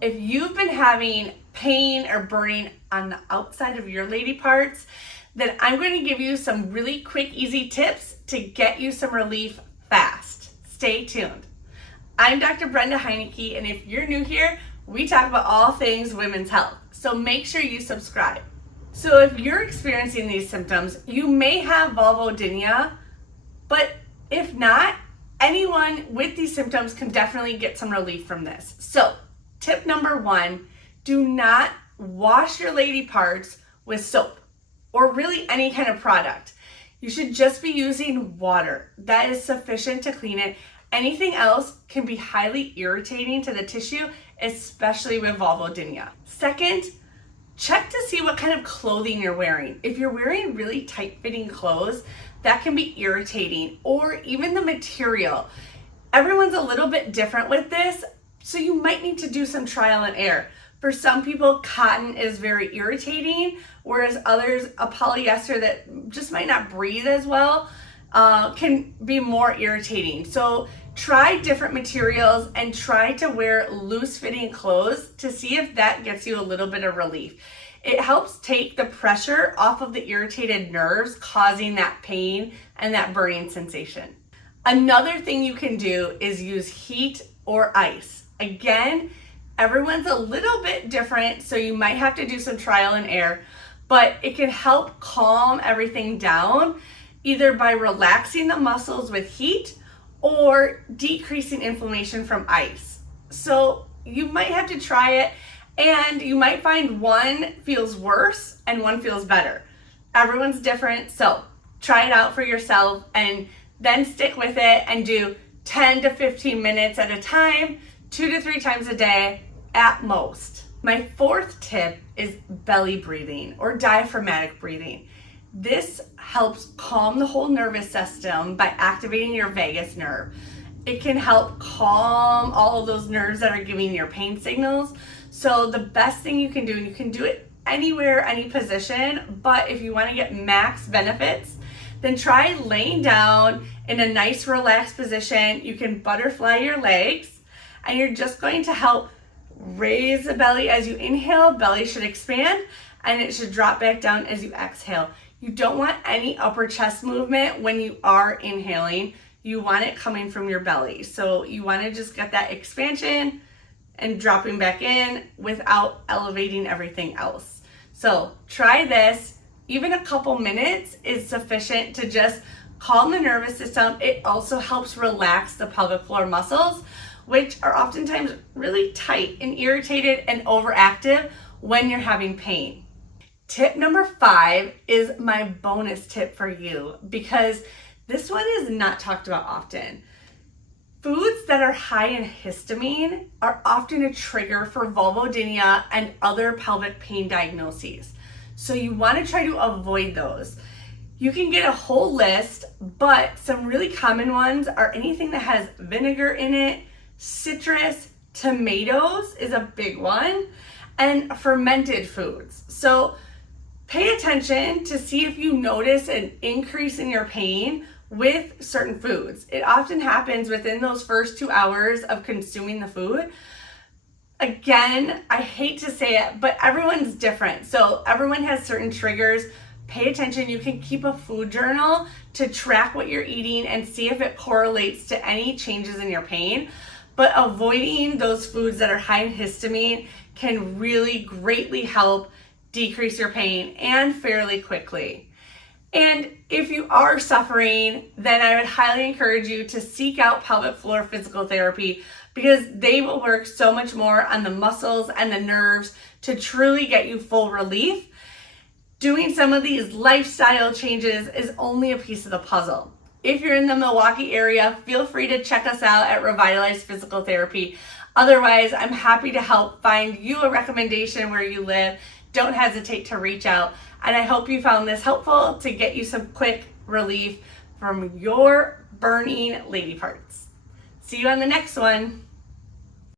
if you've been having pain or burning on the outside of your lady parts, then I'm going to give you some really quick, easy tips to get you some relief fast. Stay tuned. I'm Dr. Brenda Heineke, and if you're new here, we talk about all things women's health. So make sure you subscribe. So if you're experiencing these symptoms, you may have vulvodynia, but if not, anyone with these symptoms can definitely get some relief from this. So tip number 1, do not wash your lady parts with soap or really any kind of product. You should just be using water. That is sufficient to clean it. Anything else can be highly irritating to the tissue, especially with vulvodynia. Second, check to see what kind of clothing you're wearing. If you're wearing really tight-fitting clothes, that can be irritating, or even the material. Everyone's a little bit different with this, so you might need to do some trial and error. For some people, cotton is very irritating, whereas others, a polyester that just might not breathe as well, can be more irritating. So try different materials and try to wear loose-fitting clothes to see if that gets you a little bit of relief. It helps take the pressure off of the irritated nerves causing that pain and that burning sensation. Another thing you can do is use heat or ice. Again, everyone's a little bit different, so you might have to do some trial and error, but it can help calm everything down either by relaxing the muscles with heat or decreasing inflammation from ice. So you might have to try it, and you might find one feels worse and one feels better. Everyone's different, so try it out for yourself and then stick with it and do 10 to 15 minutes at a time, 2 to 3 times a day at most. My 4th tip is belly breathing or diaphragmatic breathing. This helps calm the whole nervous system by activating your vagus nerve. It can help calm all of those nerves that are giving your pain signals. So the best thing you can do, and you can do it anywhere, any position, but if you want to get max benefits, then try laying down in a nice relaxed position. You can butterfly your legs, and you're just going to help raise the belly as you inhale. Belly should expand, and it should drop back down as you exhale. You don't want any upper chest movement when you are inhaling. You want it coming from your belly. So you want to just get that expansion and dropping back in without elevating everything else. So try this. Even a couple minutes is sufficient to just calm the nervous system. It also helps relax the pelvic floor muscles, which are oftentimes really tight and irritated and overactive when you're having pain. Tip number 5 is my bonus tip for you, because this one is not talked about often. Foods that are high in histamine are often a trigger for vulvodynia and other pelvic pain diagnoses. So you want to try to avoid those. You can get a whole list, but some really common ones are anything that has vinegar in it, citrus, tomatoes is a big one, and fermented foods. So pay attention to see if you notice an increase in your pain with certain foods. It often happens within those first 2 hours of consuming the food. Again, I hate to say it, but everyone's different. So everyone has certain triggers. Pay attention. You can keep a food journal to track what you're eating and see if it correlates to any changes in your pain. But avoiding those foods that are high in histamine can really greatly help decrease your pain, and fairly quickly. And if you are suffering, then I would highly encourage you to seek out pelvic floor physical therapy, because they will work so much more on the muscles and the nerves to truly get you full relief. Doing some of these lifestyle changes is only a piece of the puzzle. If you're in the Milwaukee area, feel free to check us out at Revitalized Physical Therapy. Otherwise, I'm happy to help find you a recommendation where you live. Don't hesitate to reach out. And I hope you found this helpful to get you some quick relief from your burning lady parts. See you on the next one.